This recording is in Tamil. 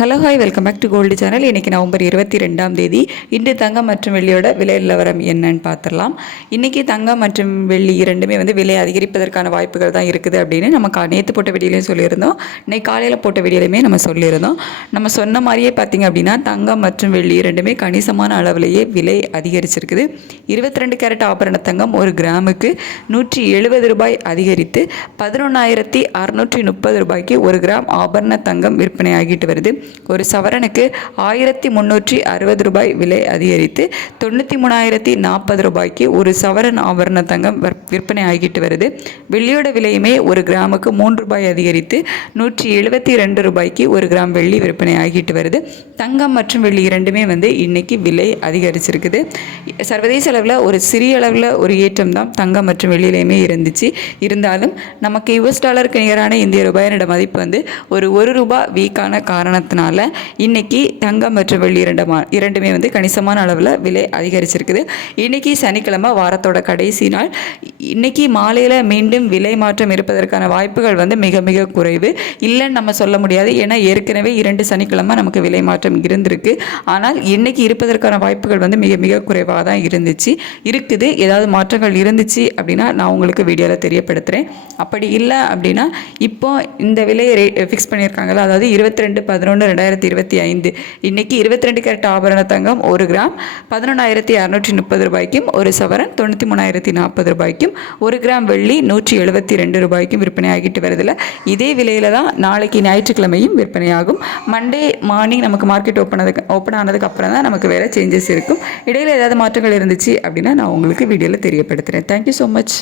Hello hi welcome back to gold channel. இன்றைக்கி நவம்பர் 22ஆம் தேதி. இன்று தங்கம் மற்றும் வெள்ளியோட விலை நிலவரம் என்னன்னு பார்த்துடலாம். இன்றைக்கி தங்கம் மற்றும் வெள்ளி இரண்டுமே விலை அதிகரிப்பதற்கான வாய்ப்புகள் தான் இருக்குது அப்படின்னு நம்ம நேற்று போட்ட வீடியோலையும் சொல்லியிருந்தோம். இன்னைக்கு காலையில் போட்ட வீடியோலையுமே நம்ம சொல்லியிருந்தோம். நம்ம சொன்ன மாதிரியே பார்த்திங்க அப்படின்னா தங்கம் மற்றும் வெள்ளி இரண்டுமே கணிசமான அளவிலேயே விலை அதிகரிச்சிருக்குது. 22 கேரட் ஆபரண தங்கம் ஒரு கிராமுக்கு 170 ரூபாய் அதிகரித்து 11,630 ரூபாய்க்கு ஒரு கிராம் ஆபரண தங்கம் விற்பனை ஆகிட்டு வருது. ஒரு சவரனுக்கு 1,360 ரூபாய் விலை அதிகரித்து 93,040 ரூபாய்க்கு ஒரு சவரன் ஆபரண தங்கம் விற்பனை ஆகிட்டு வருது. வெள்ளியோட விலையுமே ஒரு கிராமுக்கு 3 ரூபாய் அதிகரித்து 172 ரூபாய்க்கு ஒரு கிராம் வெள்ளி விற்பனை ஆகிட்டு வருது. தங்கம் மற்றும் வெள்ளி இரண்டுமே இன்னைக்கு விலை அதிகரிச்சிருக்குது. சர்வதேச அளவில் ஒரு சிறிய அளவில் ஒரு ஏற்றம் தான் தங்கம் மற்றும் வெள்ளியிலையுமே இருந்துச்சு. இருந்தாலும் நமக்கு US டாலருக்கு நிகரான இந்திய ரூபாயோட மதிப்பு ஒரு ரூபாய் வீக்கான காரணத்தினால இன்னைக்கு தங்கம் மற்றும் வெள்ளி இரண்டுமே கணிசமான அளவில் விலை அதிகரிச்சிருக்குது. இன்னைக்கு சனிக்கிழமை, வாரத்தோட கடைசி நாள். இன்னைக்கு மாலையில் மீண்டும் விலை மாற்றம் இருப்பதற்கான வாய்ப்புகள் மிக மிக குறைவு இல்லைன்னு நம்ம சொல்ல முடியாது. ஏன்னா ஏற்கனவே 2 சனிக்கிழமை நமக்கு விலை மாற்றம் இருந்திருக்கு. ஆனால் இன்னைக்கு இருப்பதற்கான வாய்ப்புகள் மிக மிக குறைவாக தான் இருக்குது. ஏதாவது மாற்றங்கள் இருந்துச்சு அப்படின்னா நான் உங்களுக்கு வீடியோவில் தெரியப்படுத்துகிறேன். அப்படி இல்லை அப்படின்னா இப்போ இந்த விலையை ஃபிக்ஸ் பண்ணியிருக்காங்களா, அதாவது 22/11/2025 இன்னைக்கு 22 கேரட் ஆபரண தங்கம் ஒரு கிராம் 11,630 ரூபாய்க்கும் ஒரு சவரன் 93,040 ரூபாய்க்கும் ஒரு கிராம் வெள்ளி 172 ரூபாய்க்கும் விற்பனை ஆகிட்டு வருதில்ல. இதே விலையில தான் நாளைக்கு ஞாயிற்றுக்கிழமையும் விற்பனையாகும். மண்டே மார்னிங் நமக்கு மார்க்கெட் ஓப்பன் ஆனதுக்கு அப்புறம் தான் நமக்கு வேறு சேஞ்சஸ் இருக்கும். இடையில் ஏதாவது மாற்றங்கள் இருந்துச்சு அப்படின்னா நான் உங்களுக்கு வீடியோவில் தெரியப்படுத்துகிறேன். Thank you so much.